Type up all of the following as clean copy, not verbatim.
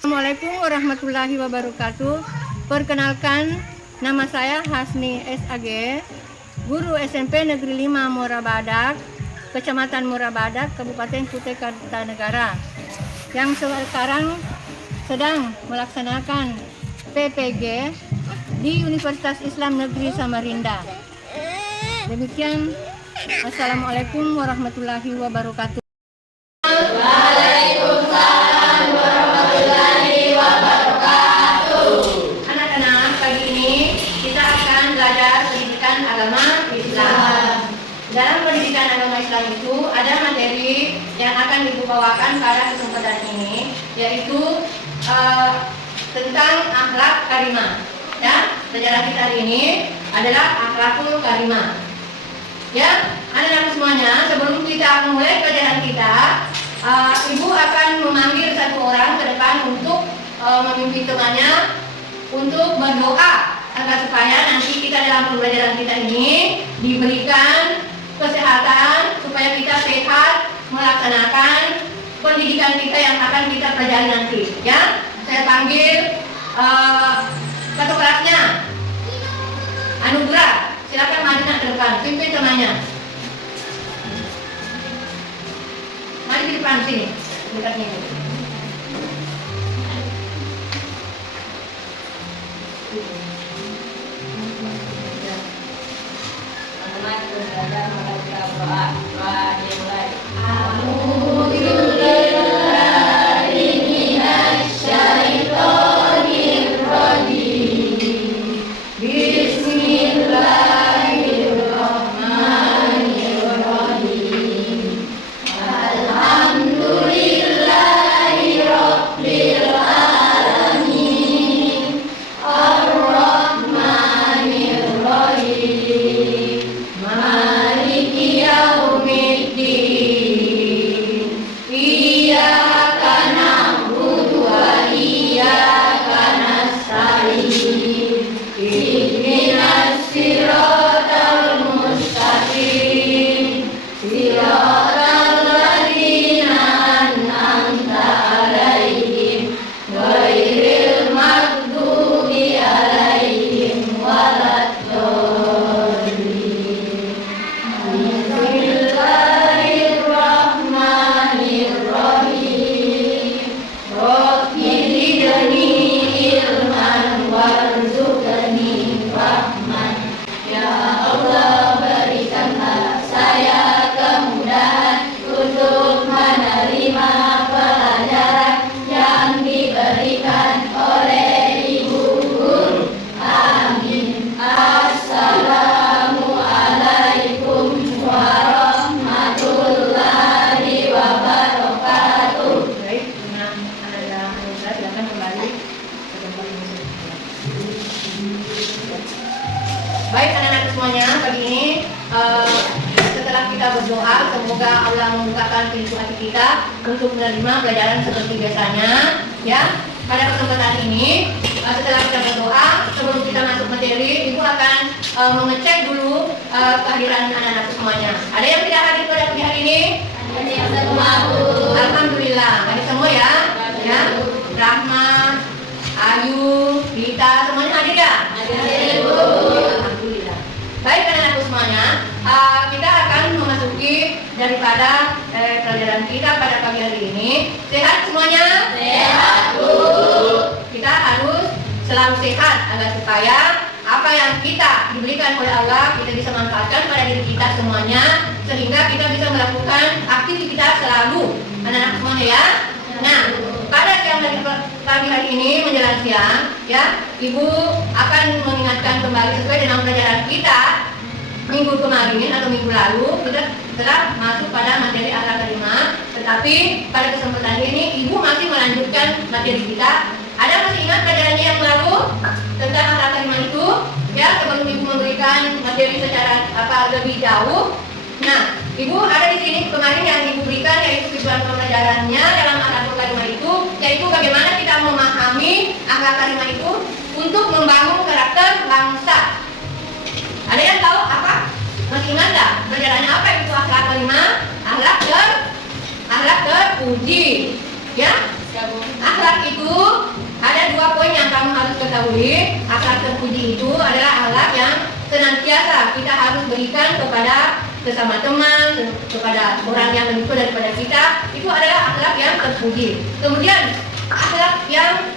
Assalamualaikum warahmatullahi wabarakatuh. Perkenalkan, nama saya Hasni SAG, guru SMP Negeri 5 Muara Badak, Kecamatan Muara Badak, Kabupaten Kutai Kartanegara, yang sekarang sedang melaksanakan PPG di Universitas Islam Negeri Samarinda. Demikian, Assalamualaikum warahmatullahi wabarakatuh. Agama Islam. Dalam pendidikan agama Islam itu ada materi yang akan Ibu bawakan pada kesempatan ini, yaitu tentang akhlak karimah. Ya, pelajaran kita hari ini adalah akhlakul karimah. Ya, anak-anak semuanya, sebelum kita memulai pelajaran kita, Ibu akan memanggil satu orang ke depan untuk memimpin temannya untuk berdoa agar supaya nanti kita dalam pembelajaran kita ini diberikan kesehatan, supaya kita sehat melaksanakan pendidikan kita yang akan kita pelajari nanti. Ya, saya panggil satu kelasnya, Anugrah, silakan maju ke depan, pimpin temannya. Mari di depan sini, dekatnya. Baik anak-anak semuanya, pagi ini setelah kita berdoa, semoga Allah membukakan pintu hati kita untuk menerima pelajaran seperti biasanya. Ya, pada kesempatan ini setelah kita berdoa, sebelum kita masuk materi, Ibu akan mengecek dulu kehadiran anak-anak semuanya. Ada yang tidak hadir pada pagi hari ini? Alhamdulillah, hadir semua ya. Ya, Rahma, Ayu, Dita, semuanya hadir ya? Hadir, Bu. Baik anak-anakku semuanya, kita akan memasuki daripada pelajaran kita pada pagi hari ini. Sehat semuanya? Sehat, Bu. Kita harus selalu sehat agar supaya apa yang kita diberikan oleh Allah kita bisa manfaatkan pada diri kita semuanya, sehingga kita bisa melakukan aktivitas selalu, anak-anak semuanya ya. Nah, pada siang pagi hari ini menjelang siang, ya, Ibu akan mengingatkan kembali sesuai dengan pelajaran kita minggu kemarin atau minggu lalu. Kita telah masuk pada materi akhlak karimah, tetapi pada kesempatan ini Ibu masih melanjutkan materi kita. Ada masih ingat pelajarannya yang lalu tentang akhlak karimah itu? Ya, sebelum Ibu memberikan materi secara lebih jauh. Nah, Ibu ada di sini kemarin yang Ibu berikan, yaitu tujuan pembelajarannya dalam akhlak karimah itu, yaitu bagaimana kita memahami akhlak karimah itu untuk membangun karakter bangsa. Ada yang tahu apa? Masih ingat nggak? Pelajarannya apa itu akhlak karimah? Akhlak terpuji, ya? Akhlak itu ketahui akhlak terpuji itu adalah akhlak yang senantiasa kita harus berikan kepada sesama teman, kepada orang yang lebih tua daripada kita. Itu adalah akhlak yang terpuji. Kemudian akhlak yang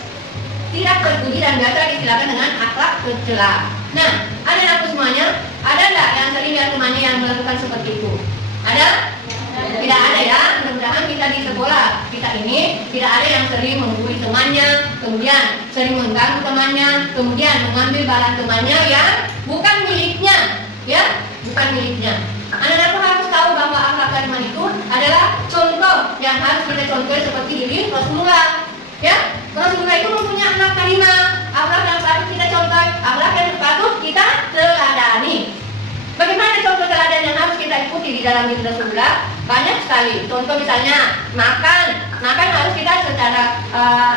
tidak terpuji dan biasa diistilahkan dengan akhlak tercela. Nah, anak-anakku semuanya, ada nggak yang sering lihat temannya yang melakukan seperti itu? Ada? Tidak ada ya. Mudah-mudahan kita di sekolah kita ini tidak ada yang sering menggurui temannya, kemudian sering mengganggu temannya, kemudian mengambil barang temannya yang bukan miliknya, ya, bukan miliknya. Anak-anakku harus tahu bahwa akhlak karimah itu adalah contoh yang harus kita contoh seperti diri Rasulullah. Ya, Rasulullah itu mempunyai akhlak karimah, akhlak yang patut kita contoh, akhlak yang patut kita teladani. Bagaimana contoh teladan yang harus kita ikuti di dalam diri Rasulullah? Banyak sekali. Contoh misalnya makan harus kita secara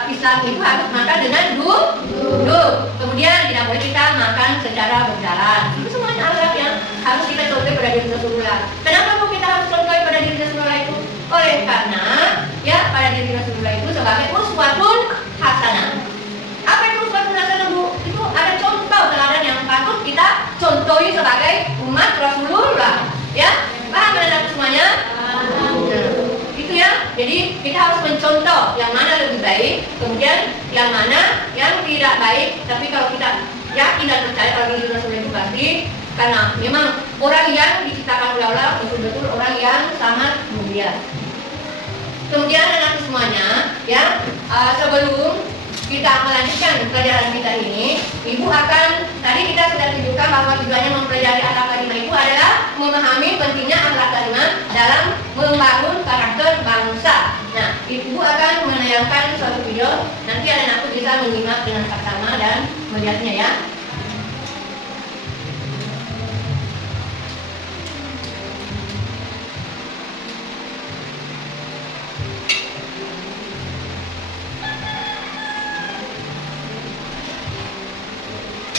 Islam itu harus makan dengan duduk. Kemudian tidak boleh kita makan secara berjalan. Itu semuanya akhlak yang harus kita contoh pada diri Rasulullah. Kenapa kok kita harus contoh pada diri Rasulullah itu? Oleh karena ya pada diri Rasulullah itu sebagai uswatun hasanah. Apa itu uswatun hasanah, Bu? Itu ada contoh teladan yang patut kita contohi sebagai umat Rasulullah. Ya, paham anak-anak semuanya? Itu ya. Jadi kita harus mencontoh yang mana lebih baik, kemudian yang mana yang tidak baik. Tapi kalau kita yakin dan percaya kalau diri Rasulullah itu pasti, karena memang orang yang diciptakan oleh Allah betul-betul orang yang sangat mulia. Kemudian anak semuanya, ya, sebelum kita melanjutkan pelajaran kita ini, Ibu akan, tadi kita sudah tunjukkan bahwa tujuannya mempelajari akhlak karimah itu adalah memahami pentingnya akhlak karimah dalam membangun karakter bangsa. Nah, Ibu akan menayangkan suatu video, nanti anak-anakku bisa menyimak dengan saksama dan melihatnya ya.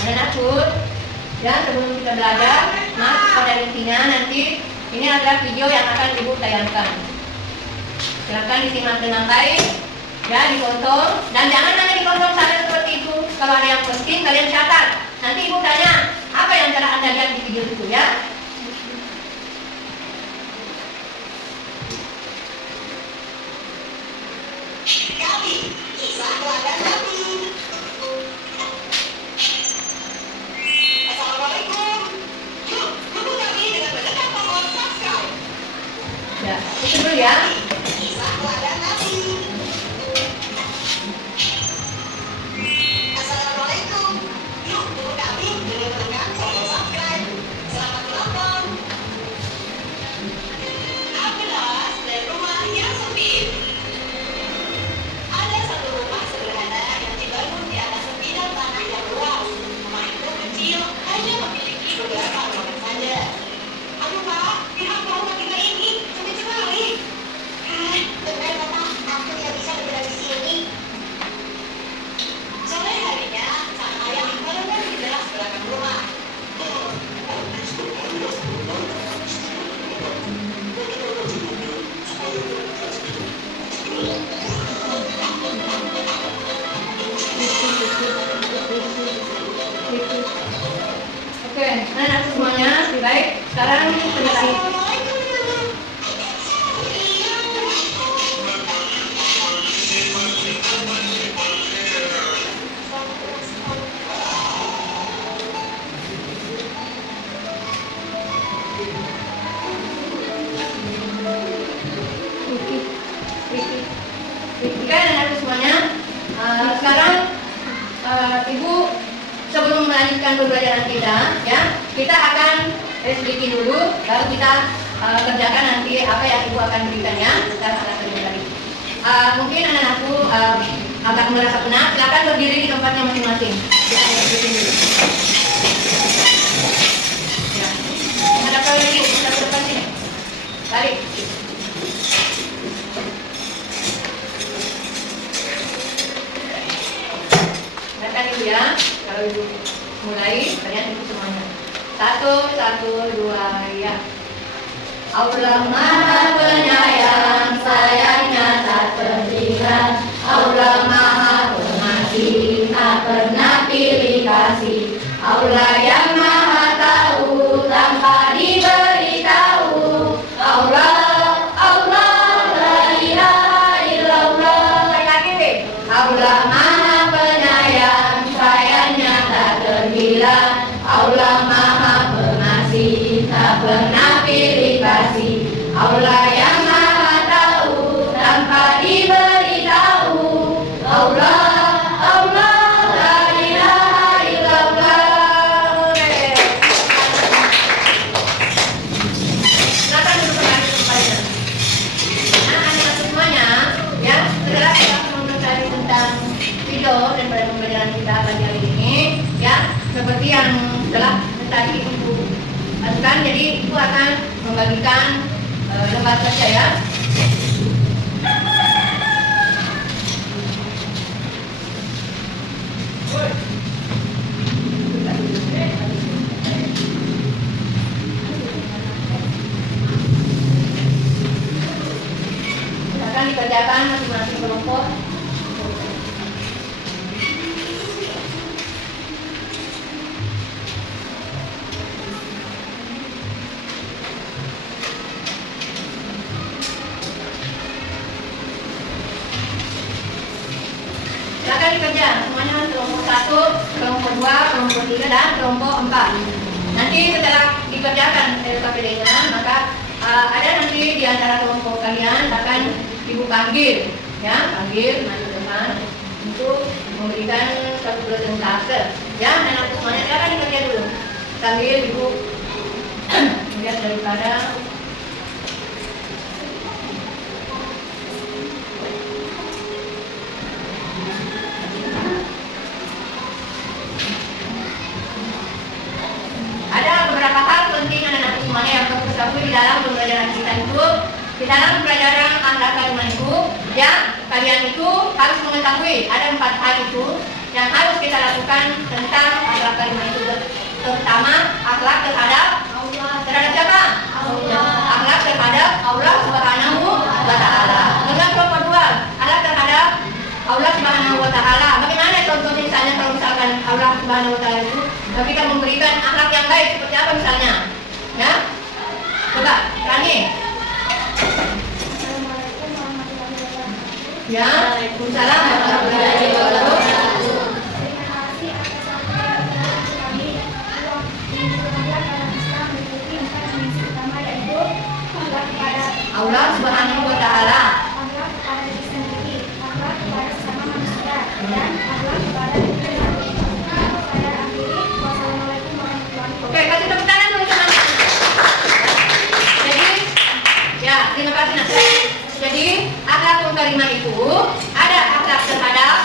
Anak-anakku, ya sebelum kita belajar, masuk pada intinya nanti ini adalah video yang akan Ibu tayangkan. Silakan disimak dengan baik, ya, ditonton, dan jangan hanya ditonton saja seperti itu. Kalau ada yang penting kalian catat. Nanti Ibu tanya apa yang telah Anda lihat di video itu ya. Kami, kisah teladan Nabi. Assalamualaikum. Yuk, dukung kami dengan menekan tombol subscribe. Ya, itu dulu ya. Kisah teladan Nabi. Assalamualaikum. Yuk, dukung kami dengan menekan tombol subscribe. Selamat menonton. Abdullah dan rumah yang sempit. Ada satu rumah sederhana yang dibangun di atas sebidang tanah yang luas. Rumah itu kecil, hanya memiliki beberapa ruangan saja. Aduh Pak, lihat rumah kita ini sempit sekali. Benar Bapak, aku tidak bisa berada di sini. Sore harinya, sang ayah merenung di teras belakang rumah. Oke, anak semuanya, baik. Sekarang penjelasan. Oke, anak semuanya. Sekarang Ibu sebelum melanjutkan pembelajaran kita, ya, kita akan bikin dulu, baru kita kerjakan nanti apa yang Ibu akan berikan ya. Sekarang akan tadi. Mungkin anak-anakku agak merasa penat, silakan berdiri di tempatnya masing-masing. Ya, bikin dulu. Ya. Ada apa lagi? Kita ke depan sini. Balik. Silakan Ibu ya. Kalau Ibu mulai, kalian ikut semuanya. 1, 1, 2, ya. Allah Maha Penyayang, sayangnya tak terhingga. Allah Maha Pengasih, tak pernah pilih. Allah Maha Penyayang, sayangnya tak terhilang. Allah Maha Pengasih, tak pernah pilih kasih. Allah yang Maha Tahu, tanpa diberitahu. Allah, Allah, la ilaha illallah. Silakan duduk kembali tempatnya. Nah, anak-anak semuanya, ya, setelah kita mempelajari tentang video dan pada pembelajaran kita pagi hari ini, ya, seperti yang telah tadi Ibu ajukan, jadi Ibu akan membagikan lembar saja ya. Akan dikerjakan masing-masing kelompok. Silakan dikerja semuanya, kelompok 1, kelompok 2, kelompok 3 dan kelompok 4. Nanti setelah dikerjakan LKPD-nya, maka ada nanti di antara kelompok kalian akan Ibu panggil, ya, panggil maju depan untuk memberikan satu presentase, ya, anak semuanya silakan dikerja dulu sambil Ibu melihat daripada ada beberapa hal penting anak-anak semuanya yang perlu ketahui di dalam pembelajaran kita itu. Di dalam pelajaran akhlak kalimat itu, ya, kalian itu harus mengetahui ada 4 hal itu yang harus kita lakukan tentang akhlak kalimat itu. Terutama akhlak terhadap Allah. Terhadap siapa? Allah. Akhlak terhadap Allah Subhanahu wa Ta'ala. Kemudian kelompok 2, akhlak terhadap Allah Subhanahu wa Ta'ala. Bagaimana contohnya misalnya kalau misalkan Allah Subhanahu wa Ta'ala itu kita memberikan akhlak yang baik seperti apa misalnya? Ya? Coba, Rani. Ya, Waalaikumsalam warahmatullahi wabarakatuh. Allah Subhanahu wa Ta'ala. Oke, kasih tepuk tangan dulu teman-teman. Jadi, ya, terima kasih Nak. Jadi, akhlak karimah itu ada akhlak terhadap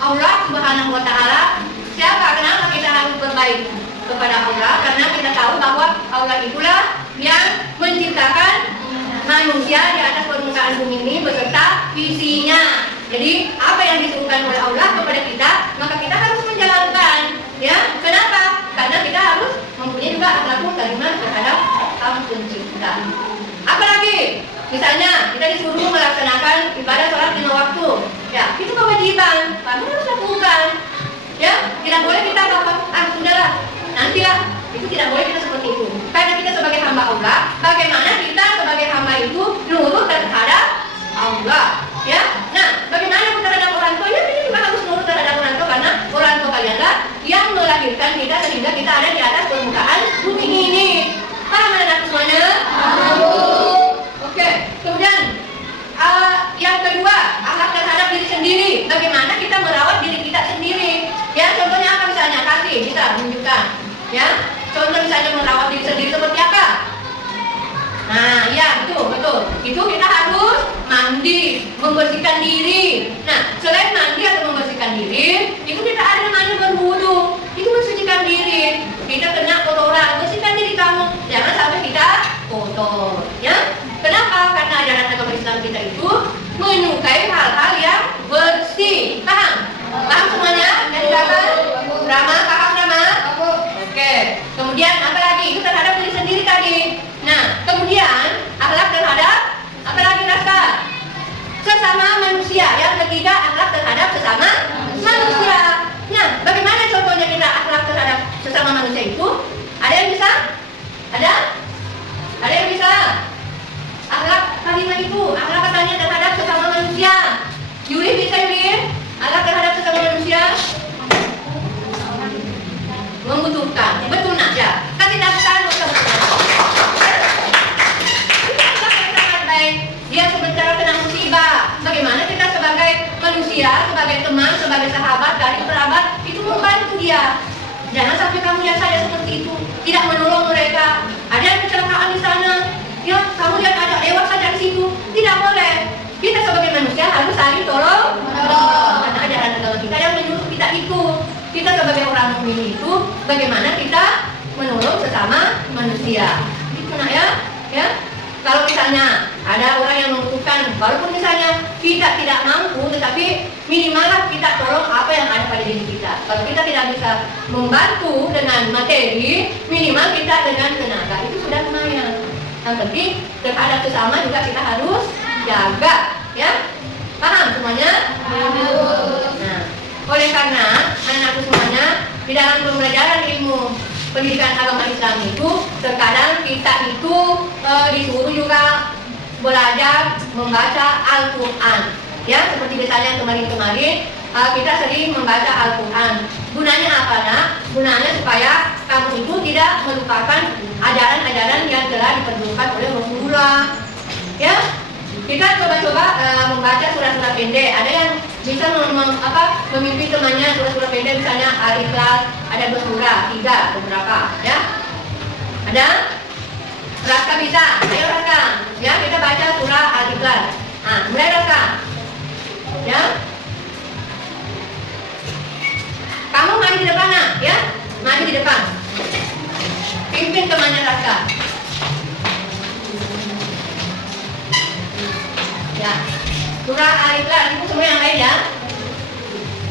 Allah Subhanahu wa Ta'ala. Siapa? Kenapa kita harus berbaik kepada Allah? Karena kita tahu bahwa Allah itulah yang menciptakan manusia di atas permukaan bumi ini beserta visinya. Jadi, apa yang disuruhkan oleh Allah kepada kita, maka kita harus menjalankan. Ya, kenapa? Karena kita harus mempunyai juga akhlak karimah terhadap Sang Pencipta. Apalagi, misalnya kita disuruh melaksanakan ibadah sholat 5 waktu, ya itu kewajiban, kamu harus lakukan, ya tidak boleh kita sudahlah, nantilah, itu tidak boleh kita seperti itu, karena kita sebagai hamba Allah, bagaimana kita sebagai hamba itu nurut terhadap Allah, ya, nah bagaimana terhadap orang tua, ya kita juga harus nurut terhadap orang tua, karena orang tua kalianlah yang melahirkan kita sehingga kita ada di atas permukaan bumi ini. Paham anak semuanya? Oke, kemudian yang kedua, akhlak terhadap diri sendiri. Bagaimana kita merawat diri kita sendiri? Ya, contohnya apa misalnya? Kasih, bisa menunjukkan. Ya, contoh misalnya merawat diri sendiri seperti apa? Nah, iya betul. Itu kita harus mandi, membersihkan diri. Nah, selain mandi atau membersihkan diri, itu kita ada namanya berwudu. Itu mensucikan diri. Kita kena kotoran, bersihkan diri kamu. Jangan sampai kita kotor. Ya. Kenapa? Karena ajaran agama Islam kita itu menyukai hal-hal yang bersih. Paham? Paham semuanya? Dari belakang? Rama, paham Rama? Oke. Kemudian apa lagi? Itu terhadap diri sendiri tadi. Nah, kemudian akhlak terhadap apa lagi Rasa? Sesama manusia. Yang ketiga, akhlak terhadap sesama manusia. Nah, bagaimana contohnya kita akhlak terhadap sesama manusia itu? Ada yang bisa? Ada? Ada yang bisa? Akhlak kalimah itu, akhlak katanya terhadap sesama manusia. sebagai sahabat, dari kerabat, itu membantu dia. Jangan sampai kamu lihat saya seperti itu, tidak menolong mereka. Ada yang kecelakaan di sana, ya kamu lihat ada lewat saja di situ, tidak boleh. Kita sebagai manusia harus saling tolong menolong. Karena ajaran agama kita yang menyuruh kita itu. Kita sebagai orang mukmin itu, bagaimana kita menolong sesama manusia. Itu nak ya, ya. Kalau misalnya ada orang yang membutuhkan, walaupun misalnya kita tidak mampu, tetapi minimal kita tolong apa yang ada pada diri kita. Kalau kita tidak bisa membantu dengan materi, minimal kita dengan tenaga, itu sudah lumayan. Yang penting terhadap sesama juga kita harus jaga, ya. Paham semuanya? Nah, oleh karena anak-anakku semuanya di dalam pembelajaran ilmu pendidikan agama Islam itu terkadang kita itu disuruh juga belajar membaca Al-Quran, ya seperti misalnya kemarin-kemarin kita sering membaca Al-Quran. Gunanya apa nak? Gunanya supaya kamu itu tidak melupakan ajaran-ajaran yang telah diperjuangkan oleh Rasulullah, ya. Kita coba-coba membaca surat-surat pendek. Ada yang bisa memimpin temannya surat-surat pendek, misalnya Al-Ikhlas, ada 2 surah, 3 beberapa, ya. Ada? Raka bisa, ayo Raka, ya kita baca surah Al-Ikhlas. Nah, mulai Raka, ya. Kamu maju di depan nak, ya, maju di depan. Pimpin temannya Raka. Ya, surah Al-Ikhlas itu semua yang lain ya.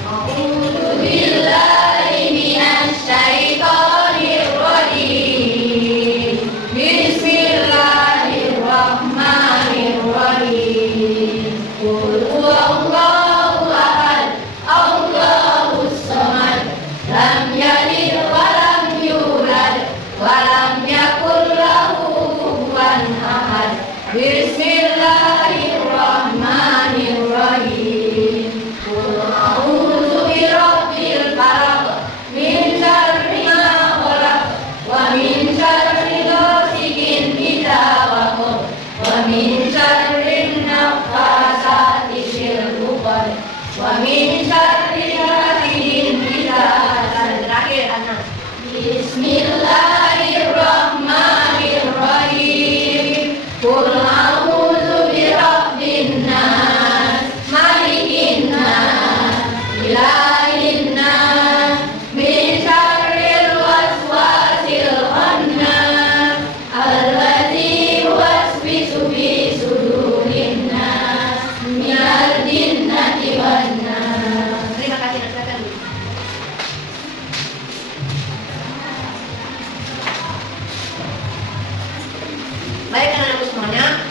A'udzu billahi minasy syaithanir rajim. Bismillahirrahmanirrahim. Qul huwallahu ahad, Allahus samad, lam yalid wa lam yulad wa lam yakul lahu kufuwan ahad. Bismillahirrahmanirrahim. Qul a'udzu birabbil falaq, min syarri ma khalaq, wa min syarri ghasiqin idza waqab, wa min syarri naffasati fil 'uqad, wa min syarri hasidin idza hasad. Terakhir anak. Bismillahirrahmanirrahim. Qul a'udzu birabbin nas, malikin nas, ilahin nas, min syarril waswasil khannas, allazi yuwaswisu fi sudurin nas, minal jinnati wan nas. Terima kasih, silakan. Baik anak-anakku semuanya,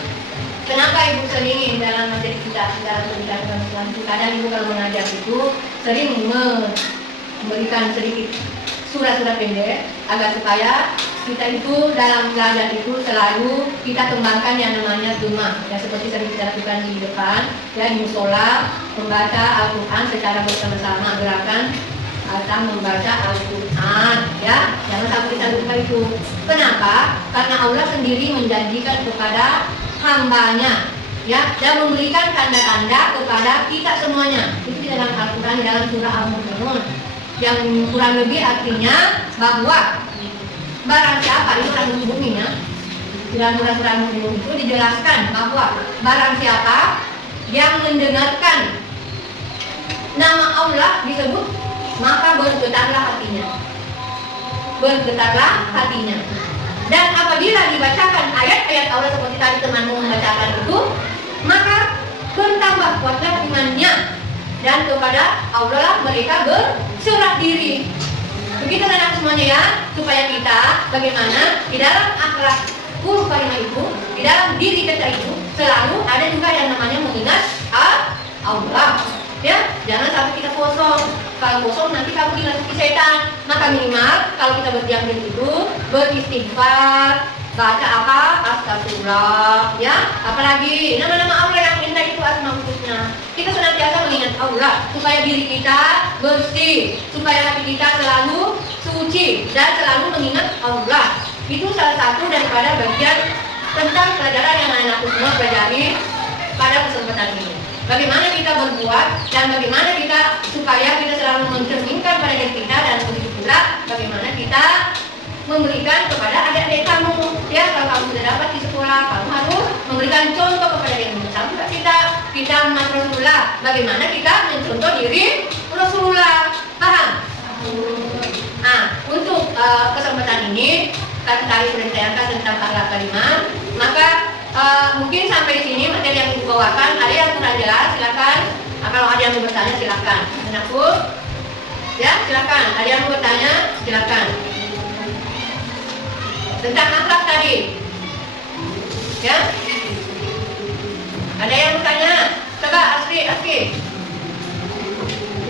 kenapa ibu sering dalam materi kita dalam pendidikan Islam itu kadang ibu kalau mengajar itu sering memberikan sedikit surat-surat pendek agar supaya kita itu dalam belajar itu selalu kita kembangkan yang namanya dumah, ya seperti sering kita lakukan di depan, ya di musola, membaca Al-Quran secara bersama-sama, gerakan atau membaca Al-Quran, ya jangan sampai kita lupa itu. Kenapa? Karena Allah sendiri menjanjikan kepada hambanya, ya, dan memberikan tanda-tanda kepada kita semuanya. Itu di dalam Al-Quran, di dalam surah Al-Mu'minun, yang kurang lebih artinya bahwa barang siapa, itu orang mukmin ya, di dalam surah Al-Mu'minun itu dijelaskan bahwa barang siapa yang mendengarkan nama Allah disebut, maka bergetarlah hatinya. Bergetarlah hatinya. Dan apabila dibacakan ayat-ayat Allah seperti tadi temanmu membacakan itu, maka bertambah kuatlah imannya. Dan kepada Allah lah mereka berserah diri. Begitu anak semuanya ya, supaya kita bagaimana di dalam akhlak karimah itu, di dalam diri kita itu selalu ada juga yang namanya mengingat Allah. Ya, jangan sampai kita kosong. Kalau kosong nanti kamu dirasuki setan. Maka minimal kalau kita berdiam diri itu beristighfar, baca apa? Astagfirullah, ya. Apalagi nama-nama Allah yang indah itu asma husna. Kita senantiasa mengingat Allah supaya diri kita bersih, supaya hati kita selalu suci dan selalu mengingat Allah. Itu salah satu daripada bagian tentang pelajaran yang anak-anakku semua pelajari pada kesempatan ini. bagaimana kita berbuat dan bagaimana kita supaya kita selalu mencerminkan pada diri kita, dan begitu pula bagaimana kita memberikan kepada adik-adik kamu. Ya, kalau kamu sudah dapat di sekolah, kamu harus memberikan contoh kepada dirimu. Sampai kita umat Rasulullah, bagaimana kita mencontoh diri Rasulullah. Paham? Nah, untuk kesempatan ini kan tadi sudah ditayangkan tentang akhlak karimah, maka mungkin sampai di sini materi yang dibawakan. Ada yang kurang jelas, silakan. Kalau ada yang mau bertanya, silakan. Anakku, ya silakan. Ada yang mau bertanya, silakan. Tentang akhlak tadi, ya. Ada yang bertanya? Coba Aski.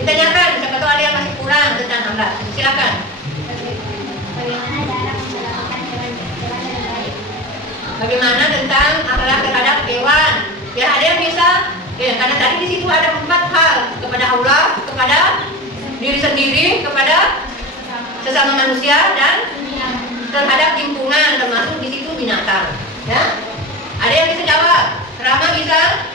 Ditanyakan, siapa tahu ada yang masih kurang tentang akhlak. Silakan. Bagaimana tentang akhlak terhadap hewan? Ya, ada yang bisa. Ya, karena tadi di situ ada 4 hal: kepada Allah, kepada diri sendiri, kepada sesama manusia, dan terhadap lingkungan, termasuk di situ binatang. Ya, ada yang bisa jawab. Rama bisa.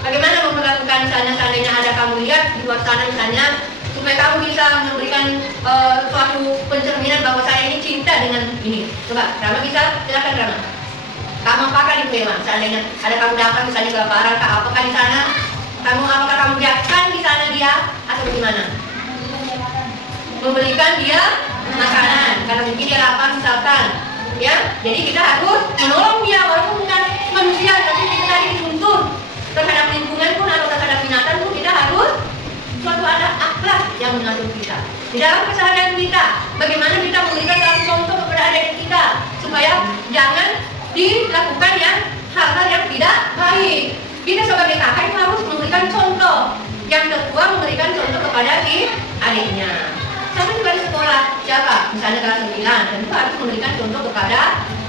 Bagaimana memperlakukan misalnya seandainya ada kamu lihat di luar sana misalnya, supaya kamu bisa memberikan suatu pencerminan bahwa saya ini cinta dengan ini. Coba, Rama bisa? Silakan Rama. Kamu apakah di hewan? Seandainya ada kamu dapat misalnya kelaparan, apakah di sana? Apakah kamu biarkan di sana dia atau bagaimana? Memberikan dia makanan. Kalau mungkin dia lapar misalkan, ya. Jadi kita harus menolong dia walaupun bukan manusia, tapi kita tadi dituntut terhadap lingkungan pun atau terhadap binatang pun kita harus suatu ada akhlak yang mengatur kita di dalam keseharian kita. Bagaimana kita memberikan satu contoh kepada adik kita supaya jangan dilakukan hal-hal yang tidak baik. Kita sebagai kakak itu harus memberikan contoh. Yang kedua, memberikan contoh kepada si adiknya. Sama juga di sekolah, siapa? Misalnya kelas 9, tentu harus memberikan contoh kepada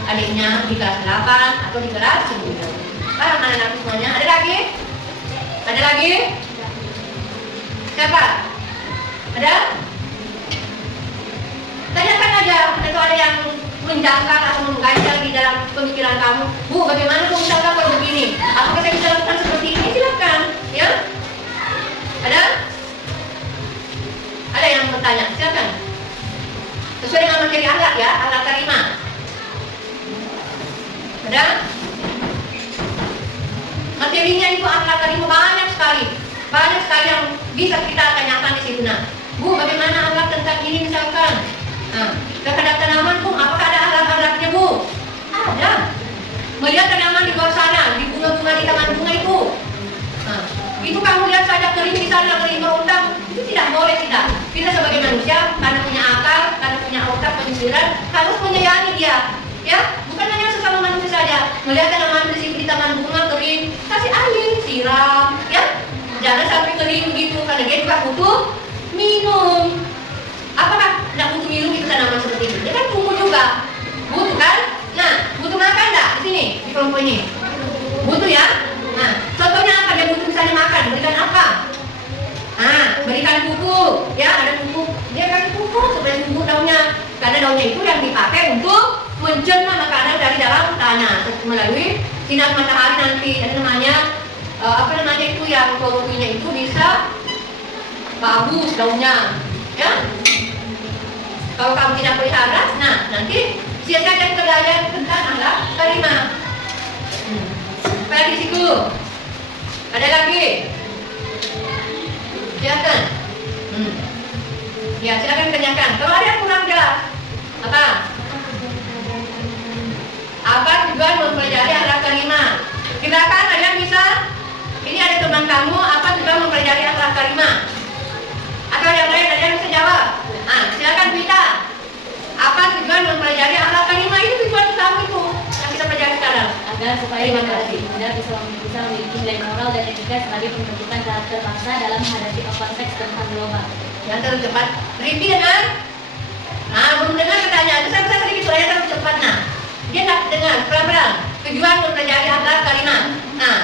adiknya di kelas 8 atau di kelas 10. Paham anak-anak semuanya? Ada lagi? Ada lagi? Siapa? Ada? Tanyakan aja, atau ada yang menjangkau atau mengganjal di dalam pemikiran kamu. Bu, bagaimana kalau misalkan kalau begini? Apakah saya bisa lakukan seperti ini? Silakan, ya. Ada? Ada yang bertanya? Silakan. Sesuai dengan materi akhlak ya, akhlak karimah. Ada? Materinya itu akhlak karimah banyak sekali yang bisa kita tanyakan di situ. Nah, Bu, bagaimana akhlak tentang ini misalkan? Nah, terhadap tanaman pun apakah ada akhlak-akhlaknya Bu? Ada. Melihat tanaman di luar sana, di bunga-bunga, di taman bunga itu. Nah, itu kamu lihat saja kering di sana, kering berotak, itu tidak boleh tidak. Kita sebagai manusia, karena punya akal, karena punya otak penyusuran, harus menyayangi dia. Ya, bukan hanya sesama manusia saja. Melihat tanaman di taman bunga kering, kasih air, siram, ya. Jangan sampai kering begitu, karena dia juga butuh minum. Apakah tidak butuh minum itu tanaman seperti itu? Dia kan tumbuh juga, butuh kan? Nah, butuh makan enggak di sini, di kelompok ini? Butuh ya? Nah, contohnya apa? Dia butuh misalnya makan, berikan apa? Nah, berikan pupuk, ya, ada pupuk. Dia kasih pupuk supaya tumbuh daunnya, karena daunnya itu yang dipakai untuk mencerna makanan dari dalam tanah melalui sinar matahari nanti. Ada namanya itu yang klorofilnya itu bisa bagus daunnya, ya. Kalau kamu tidak pelihara, nah nanti sia-sia kebudayaan tentang akhlak karimah. Apa di situ? Ada lagi? Silakan. Ya, silakan tanyakan. Kalau ada yang kurang jelas, apa tujuan mempelajari akhlak karimah? Silakan, ada yang bisa? Ini ada teman kamu, apa tujuan mempelajari akhlak karimah? Atau yang lain ada yang bisa jawab? Nah, silakan Vita. Apa tujuan mempelajari akhlak karimah? Itu tujuan utama itu yang kita pelajari sekarang. Agar supaya generasi muda bisa memiliki nilai moral dan etika sebagai pembentukan karakter bangsa dalam menghadapi konteks tentang global. Yang terlalu cepat, repeat kan? Nah, belum dengar pertanyaan itu, saya sedikit soalnya terlalu cepat. Nah, dia tak dengar, pelan-pelan. Tujuan mempelajari akhlak karimah. Nah,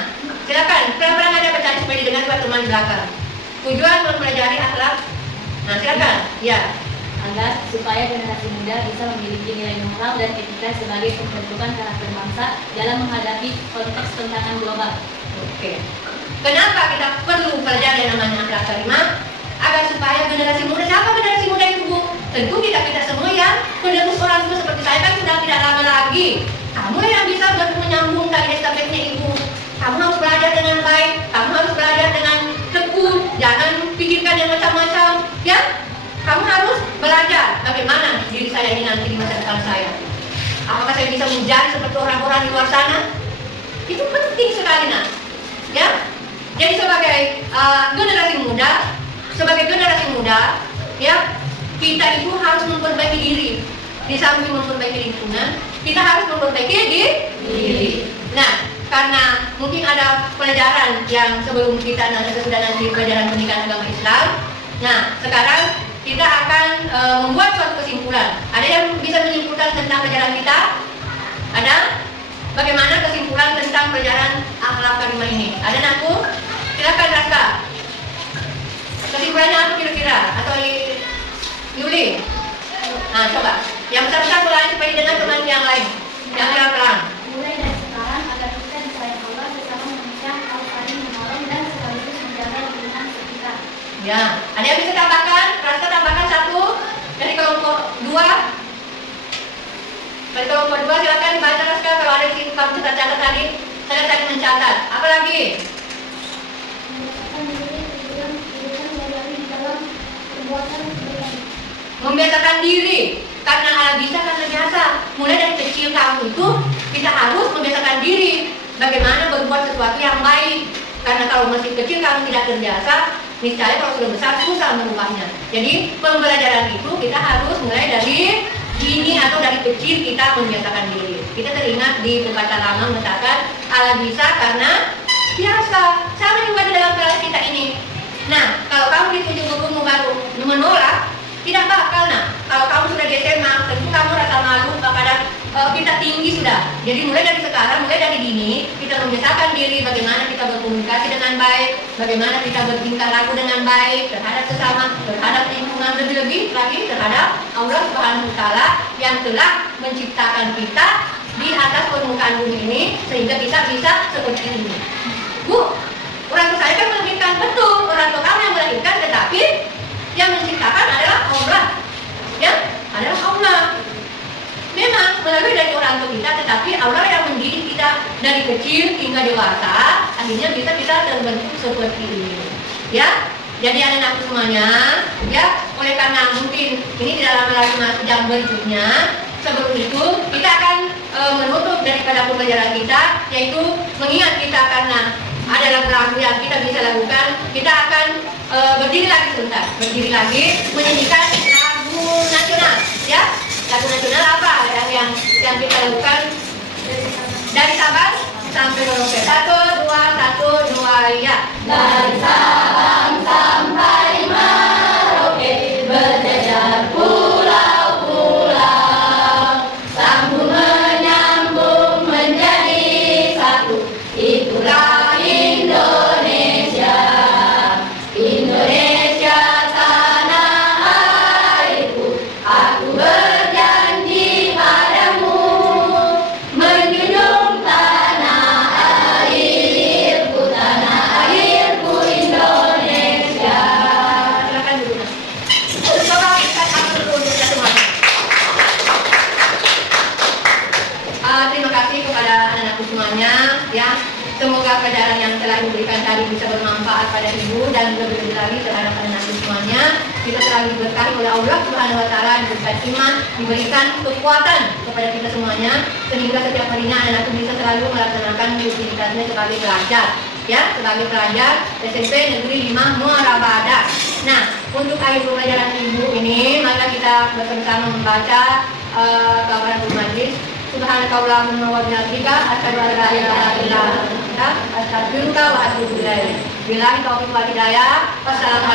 silakan, pelan-pelan aja baca supaya didengar buat teman di belakang. Tujuan mempelajari akhlak. Nah, silakan. Ya. Agar supaya generasi muda bisa memiliki nilai moral dan etika sebagai pembentukan karakter bangsa dalam menghadapi konteks tantangan global. Oke. Kenapa kita perlu pelajari yang namanya akhlak karimah? Agar supaya generasi muda, siapa generasi muda itu Bu? Tentu kita semua yang penerus orang tua seperti saya kan sudah tidak lama lagi. Kamu yang bisa menyambung tali estafetnya Ibu. Kamu harus belajar dengan baik, kamu harus belajar dengan tekun, jangan pikirkan yang macam-macam, ya. Kamu harus belajar bagaimana diri saya ini nanti di masa depan saya. Apakah saya bisa menjadi seperti orang-orang di luar sana? Itu penting sekali nak, ya. Jadi sebagai generasi muda, ya, kita itu harus memperbaiki diri. Di samping memperbaiki lingkungan, kita harus memperbaiki diri. Nah, karena mungkin ada pelajaran yang sebelum kita sudah nanti pelajaran pendidikan agama Islam. Nah, sekarang kita akan membuat suatu kesimpulan. Ada yang bisa menyimpulkan tentang pelajaran kita? Ada? Bagaimana kesimpulan tentang pelajaran akhlak karimah ini? Ada nakku? Silakan Raska. Kesimpulannya apa kira-kira? Atau Yuli? Nah, coba. Yang besar-besar mulai supaya dengan teman yang lain. Yang pelan-pelan. Mulai dari sekarang agar kita disayang Allah sesama manusia harus saling menolong dan sekaligus menjaga lingkungan sekitar. Ya, ada yang bisa tambahkan? Raska tambahkan satu dari kelompok 2. Dari kelompok 2 silakan dibaca Raska kalau ada di sini kamu catat tadi. Saya tadi mencatat. Apa lagi? Membiasakan diri, karena ala bisa karena biasa. Mulai dari kecil kamu itu kita harus membiasakan diri bagaimana berbuat sesuatu yang baik. Karena kalau masih kecil kamu tidak terbiasa, niscaya kalau sudah besar susah merubahnya. Jadi pembelajaran itu kita harus mulai dari dini atau dari kecil kita membiasakan diri. Kita teringat di pepatah lama mengatakan ala bisa karena biasa. Sama juga di dalam kelas kita ini. Nah, kalau kamu dituju gurumu baru menolak, tidak bakal. Nah, kalau kamu sudah di SMA, tentu kamu rasa malu kepada kita tinggi sudah. Jadi mulai dari sekarang, mulai dari dini, kita membiasakan diri bagaimana kita berkomunikasi dengan baik, bagaimana kita bertingkah laku dengan baik terhadap sesama, terhadap lingkungan, lebih-lebih lagi terhadap Allah Subhanahu wa Ta'ala yang telah menciptakan kita di atas permukaan bumi ini sehingga bisa seperti ini. Bu, orang tua saya kan melahirkan, betul, orang tua kamu yang melahirkan, tetapi yang menciptakan adalah Allah, ya, adalah Allah. Memang melalui dari orang tua kita, tetapi Allah yang mendidik kita dari kecil hingga dewasa, akhirnya bisa terbentuk seperti ini, ya. Jadi anak-anakku semuanya, ya, oleh karena mungkin ini tidak lama lagi masuk jam berikutnya. Sebelum itu kita akan menutup daripada pembelajaran kita, yaitu mengingat kita karena ada lagu-lagu yang kita bisa lakukan. Kita akan berdiri lagi sebentar, berdiri lagi menyanyikan lagu nasional, ya. Lagu nasional apa yang kita lakukan dari Sabang sampai Merauke. 1, 2, 1, 2, ya. Dari Sabang sampai Merauke berjajar pulau-pulau, sambung menyambung menjadi satu. Itulah Indonesia, Indonesia tanah airku. Aku berjanji padamu menjunjung tanah airku Indonesia. Silakan dulu. Coba kita atur dulu kita semua. Terima kasih kepada anak-anakku semuanya, ya. Semoga pelajaran yang telah diberikan tadi bisa bermanfaat pada ibu dan lebih-lebih lagi terhadap anak-anakku semuanya. Kita selalu diberkahi oleh Allah Subhanahu wa Ta'ala, diberikan iman, diberikan kekuatan kepada kita semuanya, sehingga setiap harinya anak-anakku bisa selalu melaksanakan rutinitasnya sebagai pelajar, ya, sebagai pelajar SMP Negeri 5 Muara Badak. Nah, untuk akhir pembelajaran ibu ini, maka kita bersama membaca kabar majlis. Subhanakallahumma wa bihamdika asyhadu an la ilaha illa anta astaghfiruka wa atubu ilaik. Billahi taufiq wal hidayah. Wassalamualaikum.